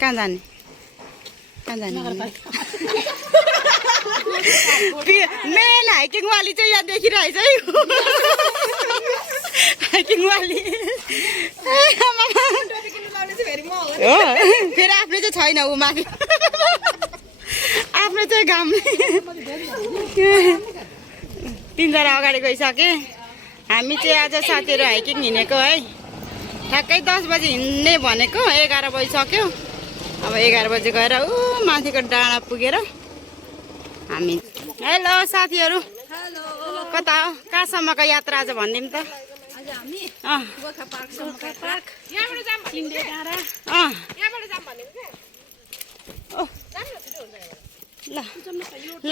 कहाँ जाने main hiking वाली चाहिँ यहाँ देखिरहेछ है हाइकिङ वाली हो फेरि आफ्नो चाहिँ छैन ऊ माथि आफ्नो चाहिँ घाम 3 जना अगाडि गइसके हामी चाहिँ आज साथीहरू हाइकिङ हिँडेको है ठ्याक्कै 10 बजी हिँड्ने भनेको 11 बजिसक्यो अब 11 बजी गएर ऊ माथिको डाँडा पुगेर हामी हेलो साथीहरू कता हो कहाँसम्मको यात्रा आज भनिदिउँ त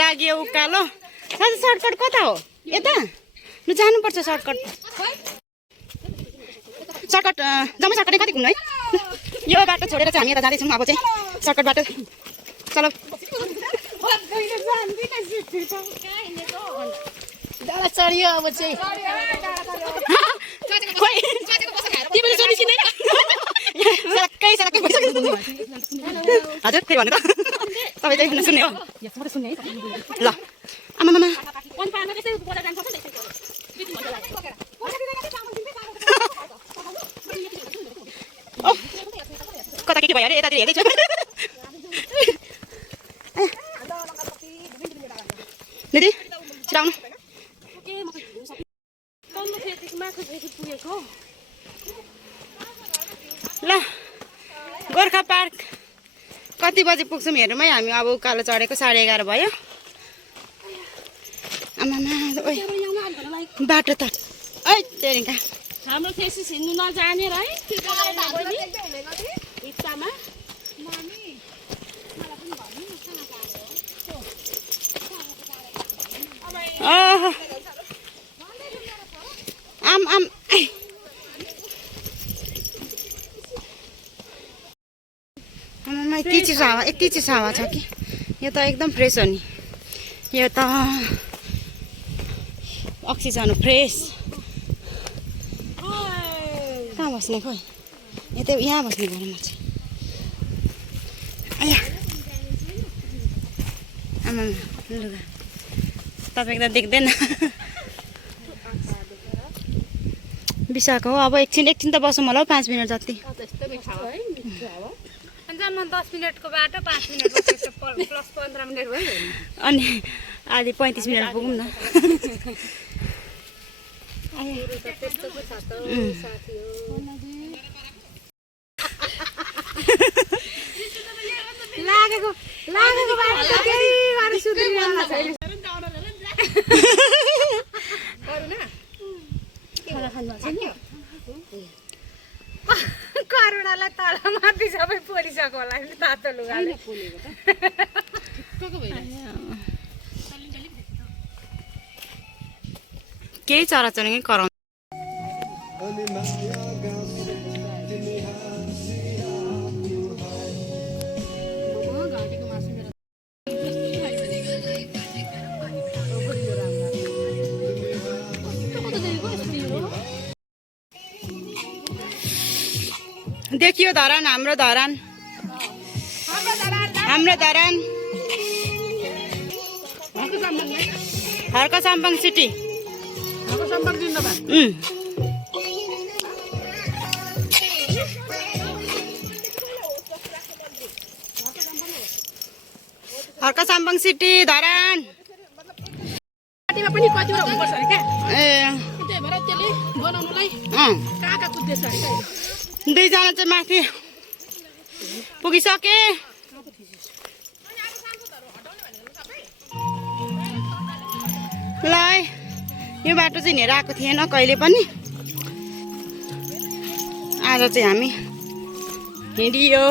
लाग्यो उकालो साथी सर्टकट कता हो यता लु जानुपर्छ सर्टकट जम्मै सर्टकटै कति घुम्नु है यो बाटो छोडेर चाहिँ हामी यता जाँदैछौँ अब चाहिँ सर्टकट बाटो चलो डाँडा चढियो अब चाहिँ हजुर फेरि भन्नु त तपाईँ चाहिँ सुन्ने हो ल आमा कता के भयो अरे यतातिर हेर्दैछु दिदी छिराउनु ल गोर्खा पार्क कति बजी पुग्छौँ हेरौँ है हामी अब उकालो चढेको 11:30 भयो आमामा ओइ बाटो त ऐ तेरिका हाम्रो थेसिस हिँड्नु नजाने है हिस्सामा आम आमामा यति चिसो हावा छ कि यो त एकदम फ्रेस हो नि यो त अक्सिजन फ्रेस कहाँ बस्ने खोइ यहाँ बस्ने गरौँ म चाहिँ आया आमा लुगा तपाईँको त देख्दैन बिसाएको हो अब एकछिन त बसौँ होला हौ 5 मिनट जति 10 मिनटको बाटो 5 मिनट प्लस 15 मिनट भयो अनि आधी 35 मिनट पुगौँ न लागेको बाटो त केही गरे सुध्रिएला छैन करुणालाई तल माथि सबै पोलिसक्यो होला तातो लुगाले केही चराचुरुङ्गी कराउँछ देखियो धरान हाम्रो धरान हर्का साम्बाङ सिटी हर्का साम्बाङ सिटी धरान पनि कतिवटा हुनुपर्छ अरे क्या ए त्यही भएर त्यसले बनाउनुलाई कहाँ कुद्दैछ अरे 2 जना चाहिँ माथि पुगिसके ल यो बाटो चाहिँ हिँडेर आएको थिएन कहिले पनि आज चाहिँ हामी हिँडियो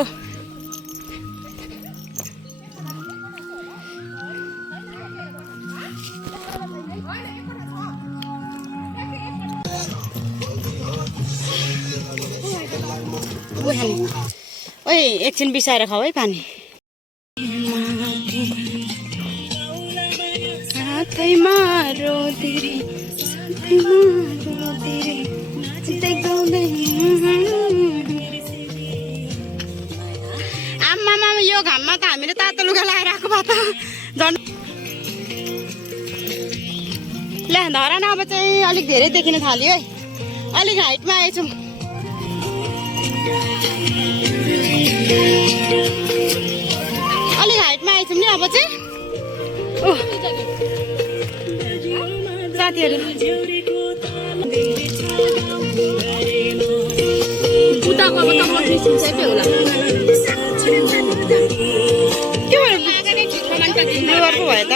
ओइ एकछिन बिसाएर खाऊ है पानी हातैमा रोदिरी आम्मामा यो घाममा त हामीले तातो लुगा लगाएर आएको भए त झन् ल्या धरान अब चाहिँ अलिक धेरै देखिन थाल्यो है अलिक हाइटमा आएछौँ अलिक हाइटमा आएछौँ नि अब चाहिँ साथीहरू उताको अब त म निस्किन्छै होला के भयो भयो त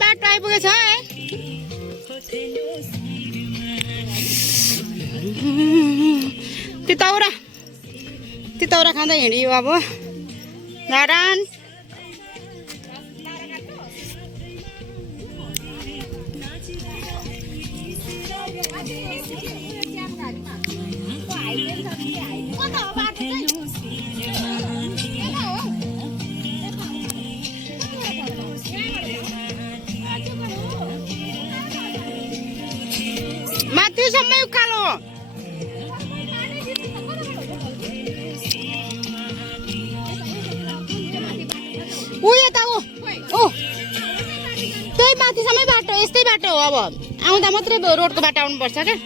बाटो आइपुगेछ है तितौरा खाँदै हिँडियो अब नारायण माथिसम्मै उकालो यता त्यही माथिसम्मै बाटो यस्तै बाटो हो अब आउँदा मात्रै रोडको बाटो आउनुपर्छ क्या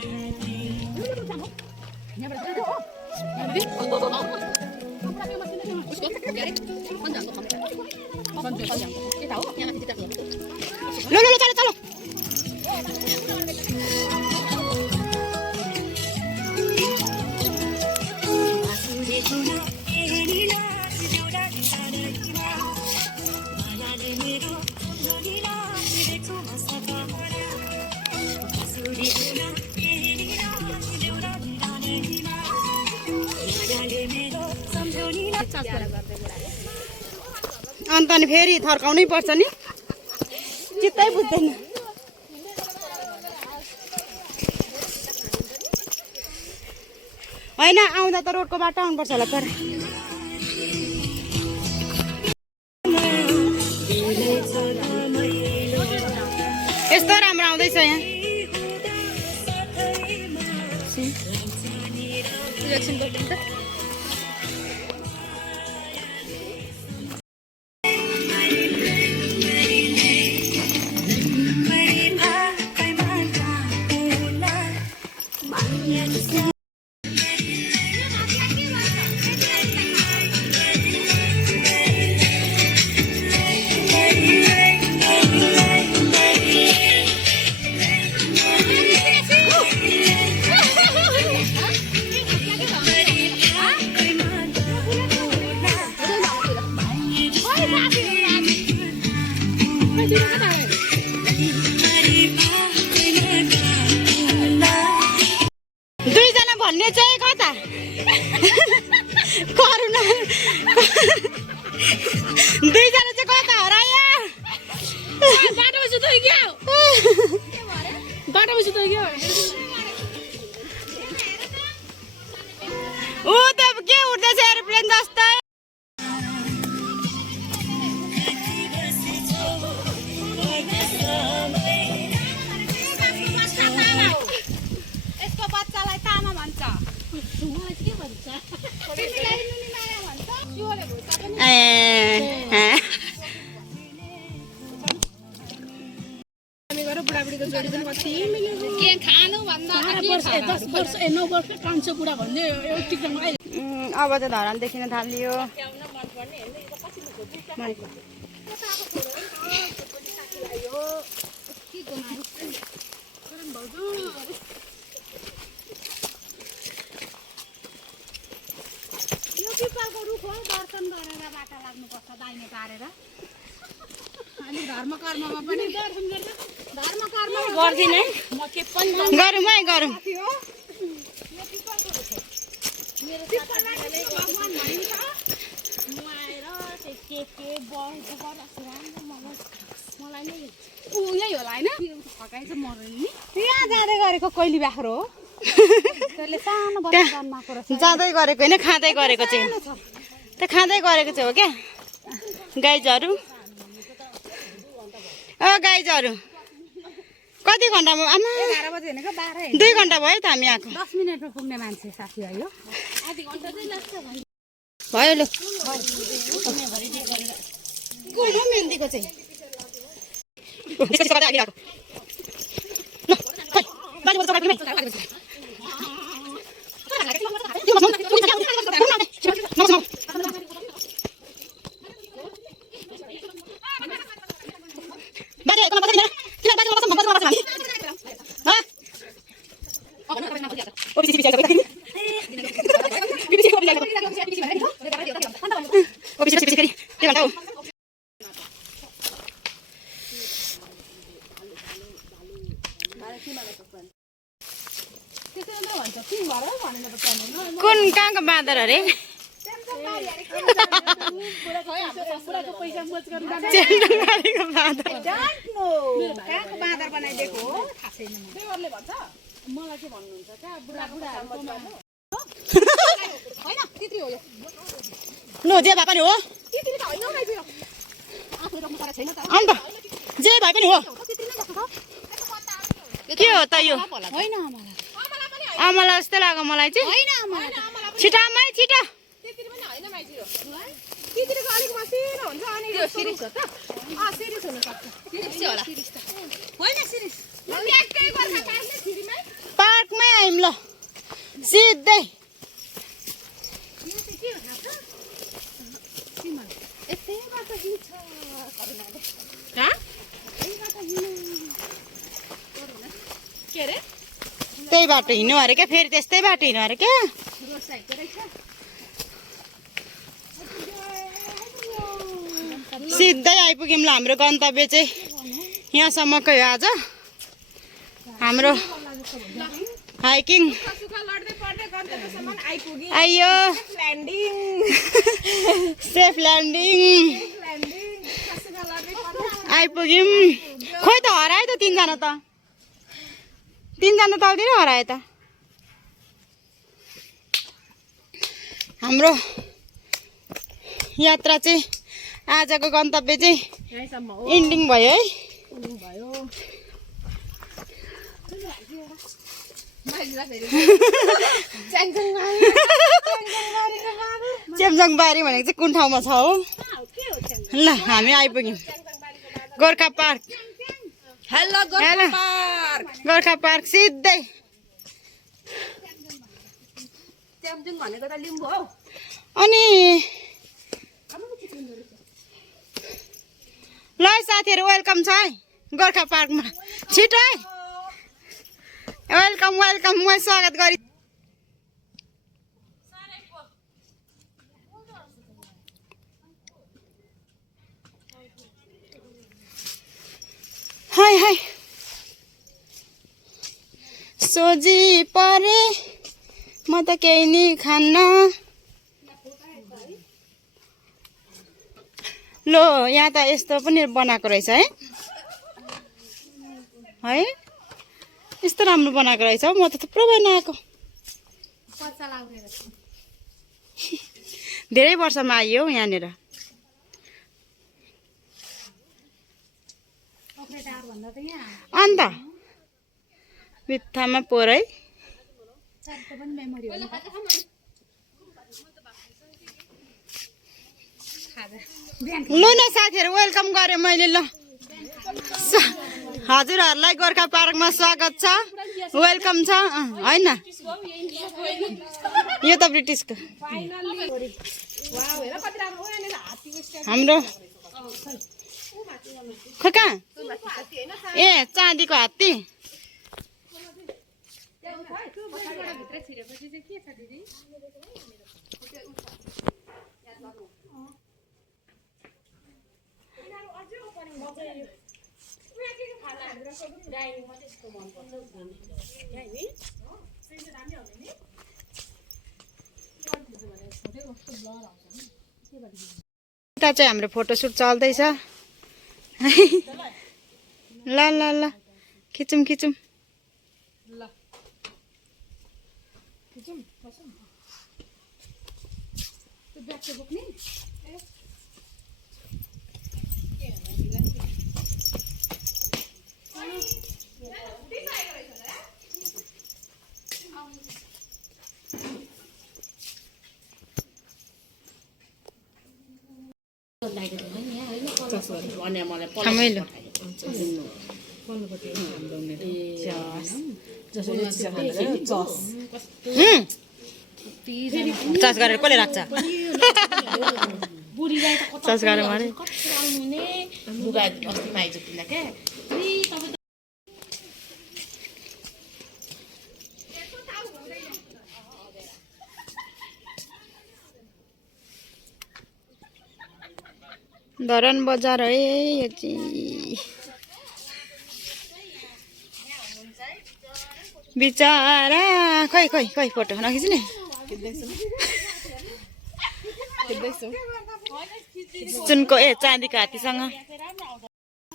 लो चलो चलो अन्त नि फेरि थर्काउनै पर्छ नि चित्तै बुझ्दैन होइन आउँदा त रोडको बाटो आउनुपर्छ होला तर यस्तो राम्रो आउँदैछ यहाँ दुईजना भन्ने चाहिँ कता करुणा दुईजना चाहिँ कता हरायो बाटोमा सुताइ गयो बाटोमा सुताइ गयो ऊ त के उड्दैछ एरोप्लेन जस्तै यसको बच्चालाई तामा भन्छ के खानु भन्दा 10 वर्ष 9 वर्ष 500 बुढा भन्ने एउटा टिकटमा अब त धरान देखिन थालियो यो पिपलको रुख हो दर्शन गरेर बाटा लाग्नुपर्छ दाहिने पारेर अनि धर्म कर्ममा पनि दर्शन गरेर धर्म कर्म गर्दिन है म के पनि गरौँ है गरौँ यो पिपलको रुख हो मेरो पिपललाई भगवान भनिन्छ म आएर के मलाई नै ऊ यही होला हैन फकाइ चाहिँ मर्दैन नि यहाँ जाँदै गरेको कैली बाख्रो हो त्यसले सानो बच्चामा कुरा जाँदै गरेको होइन खाँदै गरेको चाहिँ त्यो खाँदै गरेको चाहिँ हो क्या गाईजहरू गाईजहरू कति घन्टामा आमा 11 बजे भनेको 12 2 घन्टा भयो त हामी आएको 10 मिनेटमा पुग्ने मान्छे साथी हो आधी घन्टा चाहिँ लाग्छ भयो लु कुन मेहन्दीको चाहिँ कुन कहाँको बाँदर अरे चेल्टोबारीको बाँदर कहाँको बाँदर बनाइदिएको हो थाहा छैन मलाई के भन्नुहुन्छ क्या बुढाहरूको होइन तित्री हो यो लो जे भए पनि हो तित्री त होइन माइजू आफू रोक्नु पर्छ छैन त अन्त जे भए पनि हो के हो त यो होइन अमला जस्तो लाग्यो मलाई चाहिँ होइन छिटामै छिटो तित्री पनि होइन माइजू तित्रीको अलिक मसिनो हुन्छ अनि यो सिरिस हो त सिरिस हुन सक्छ सिरिस होला सिरिस त होइन सिरिस ट्याक्कै गोर्खा पार्कमै छिरीमै पार्कमै आइम ल सिधै यो चाहिँ के हो थाहा छ सिमल यतैबाट हिँड्छ करुणाले कहाँ यतैबाट हिँड्नु के अरे त्यही बाटो हिँड्नु अरे क्या फेरि त्यस्तै बाटो हिँड्नु अरे क्या रोड साइडको रहेछ सिधै आइपुग्यौँ ल हाम्रो गन्तव्य चाहिँ यहाँसम्मकै हो आज हाम्रो हाइकिङ आइयो सेफ ल्यान्डिङ आइपुग्यौँ खोइ त हरायो त तिनजना त आउँदैन हरायो त हाम्रो यात्रा चाहिँ आजको गन्तव्य चाहिँ इन्डिङ भयो है च्याम्जङबारी भनेको चाहिँ कुन ठाउँमा छ हो ल हामी आइपुग्यौँ Gorkha park hello hello Gorkha park सिधै च्याम्जुङ भनेको त लिम्बू हौ अनि ल साथीहरू वेलकम छ है गोर्खा पार्कमा छिटो है वेलकम वेलकम म स्वागत गरी हाय हाय सोझी परे म त केही नि खान्न लो यहाँ त यस्तो पनि बनाएको रहेछ है यस्तो राम्रो बनाएको रहेछ हौ म त थुप्रो बनाएको धेरै वर्षमा आइयो यहाँनिर अन्त बित्थामा पोरै लु न साथीहरू वेलकम गरेँ मैले ल हजुरहरूलाई गोर्खा पार्कमा स्वागत छ वेलकम छ होइन यो त ब्रिटिसको हाम्रो खै कहाँ ए चाँदीको हात्ती यता चाहिँ हाम्रो फोटोसुट चल्दैछ ल ल ल खिचौँ खिचौँ रमाइलो चस गरेर कसले राख्छ चस गरेर मारे धरन बजार है यो चाहिँ बिचारा खै खै खै फोटो नखिच्ने सुनको चाँदीको हात्तीसँग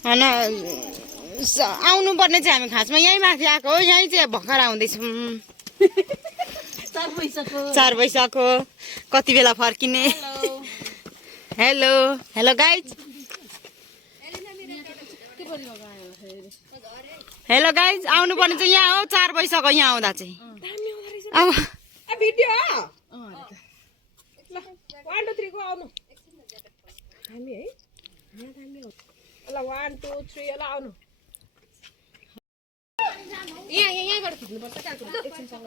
होइन आउनु पर्ने चाहिँ हामी खासमा यहीँ माथि आएको हो यहीँ चाहिँ भर्खर आउँदैछौँ 4 भइसक्यो कति बेला फर्किने hello hello guys hello guys आउनु पर्ने चाहिँ यहाँ हो 4 भइसक्यो यहाँ आउँदा चाहिँ अब भिडियो ल 1 2 3 को आउनु हामी है ल 1 2 3 ल आउनु यहाँबाट खिच्नु पर्छ एकछिन सँग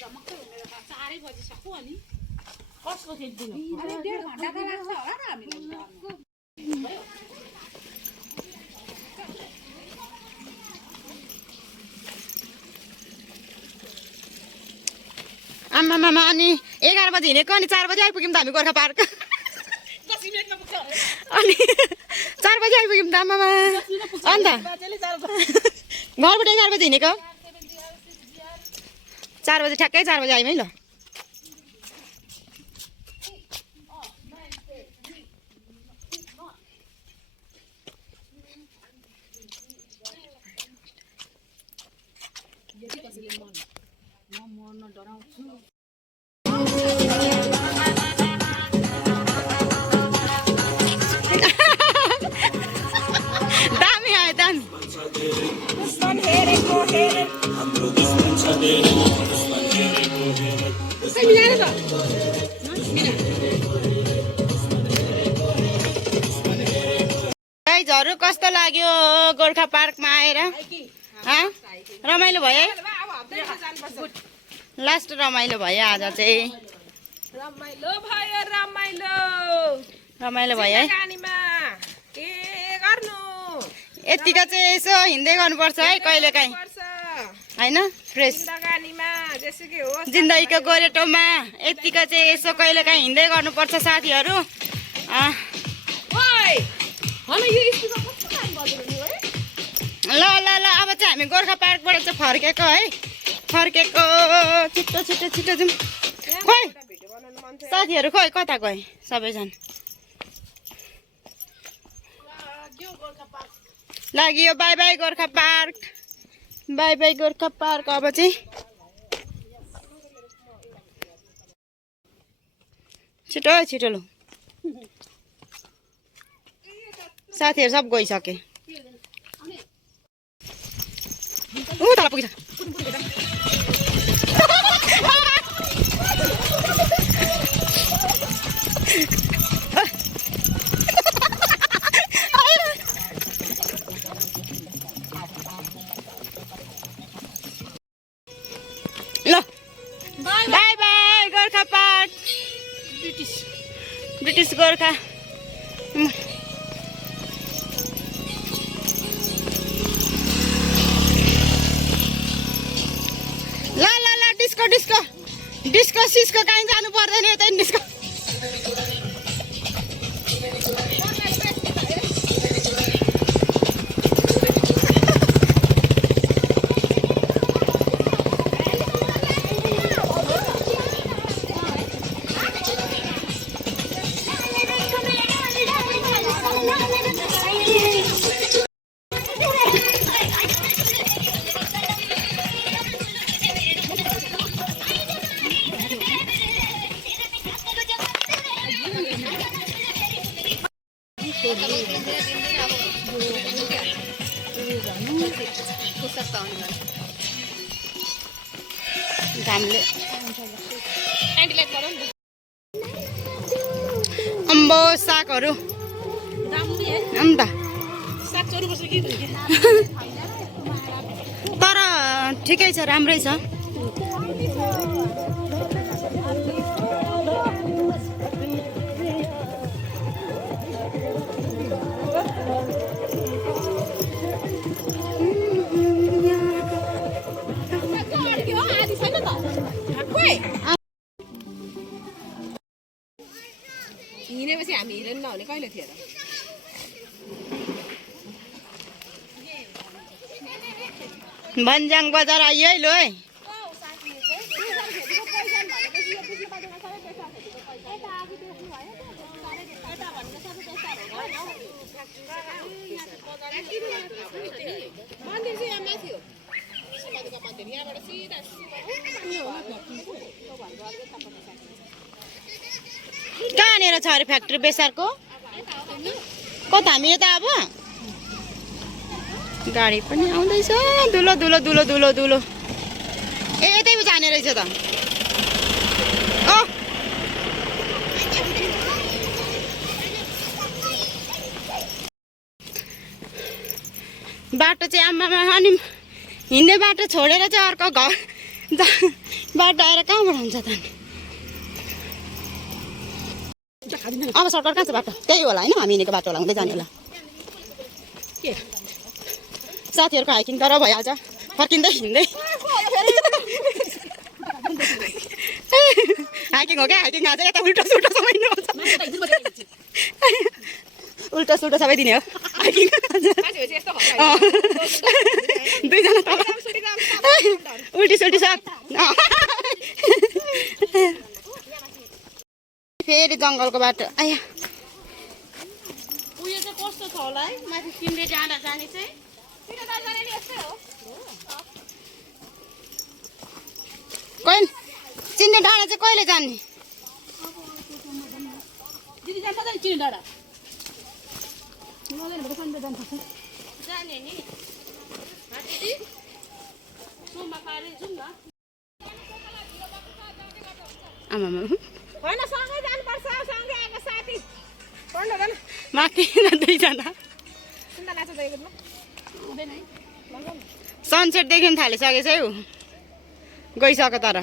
4 बजे सक्यो अनि कसको खिच्दिनु अनि 1.5 घण्टा त लाग्छ होला र हामीलाई आमा मामा अनि 11 बजे हिँडेको अनि 4 बजे आइपुग्यौँ त हामी गोर्खा पार्क अनि 4 बजे आइपुग्यौँ त आमामा अन्त घरबाट 11 बजे हिँडेको 4 बजे ठ्याक्कै 4 बजे आयौँ है ल दामी आयो दामी गाइजहरु कस्तो लाग्यो गोर्खा पार्कमा आएर रमाइलो भयो है लास्ट रमाइलो भयो आज चाहिँ रमाइलो भयो रमाइलो भयो है के गर्नु यतिको चाहिँ यसो हिँड्दै गर्नुपर्छ है कहिलेकाहीँ होइन फ्रेस जिन्दगीको गोरेटोमा यतिको चाहिँ यसो कहिलेकाहीँ हिँड्दै गर्नुपर्छ साथीहरू ल ल ल अब चाहिँ हामी गोर्खा पार्कबाट चाहिँ फर्केको है छिटो छिटो छिटो जाउँ खोइ साथीहरू खोइ कता गए सबैजना लाग्यो बाई बाई गोर्खा पार्क अब चाहिँ छिटो छिटो लु साथीहरू सब गइसके तल पुगिसक्यो ल by by Gorkha park British Gorkha ल डिस्को डिस्को डिस्को सिस्को कहीँ जानु पर्दैन यतै डिस्को भेन्टिलेट गरौँ नि अम्बो सागहरू राम्रै है अन्त साग चोर्नुपर्छ कि तर ठिकै छ राम्रै छ हिँडेपछि हामी हिँडेन नहुने कहिले थियो र भन्ज्याङ बजार आइयो है लो है मन्दिर चाहिँ यहाँ माथि हो शिवबाबुको मन्दिर यहाँबाट सिधा कहाँनिर छ अरे फ्याक्ट्री बेसारको कता हामी यता अब गाडी पनि आउँदैछ दुलो दुलो दुलो दुलो दुलो ए यतै जाने रहेछ त ओ बाटो चाहिँ आमामा अनि हिँड्ने बाटो छोडेर चाहिँ अर्को घर बाटो आएर कहाँबाट हुन्छ त अब सर्टकट कहाँ छ बाटो त्यही होला होइन हामी हिँडेको बाटो होला हुँदै जाने होला साथीहरूको हाइकिङ तर भइहाल्छ फर्किँदै हिँड्दै हाइकिङ हो क्या हाइकिङ आज यता उल्टो सुल्टो सबै आउँछ उल्टो सुल्टो सबै दिने हो हाइकिङ दुईजना तल उल्टी सुल्टी सब फेरि जङ्गलको बाटो आया उयो चाहिँ कस्तो छ होला है माथि सिन्धे डाँडा जाने चाहिँ कहिले चिन्ने डाँडा चाहिँ कहिले जाने दिदी जान्छ नि चिन्ने डाँडा जाने नि दिदी सोमबार पारे जाउँ न आमामा होइन सँगै जानुपर्छ सँगै आएको साथी पढ्नु जानु माथि दुईजना सुन्दा नाच्छ गएको हुँदैन है सनसेट देख्न थालिसकेछ है ऊ गइसक्यो तर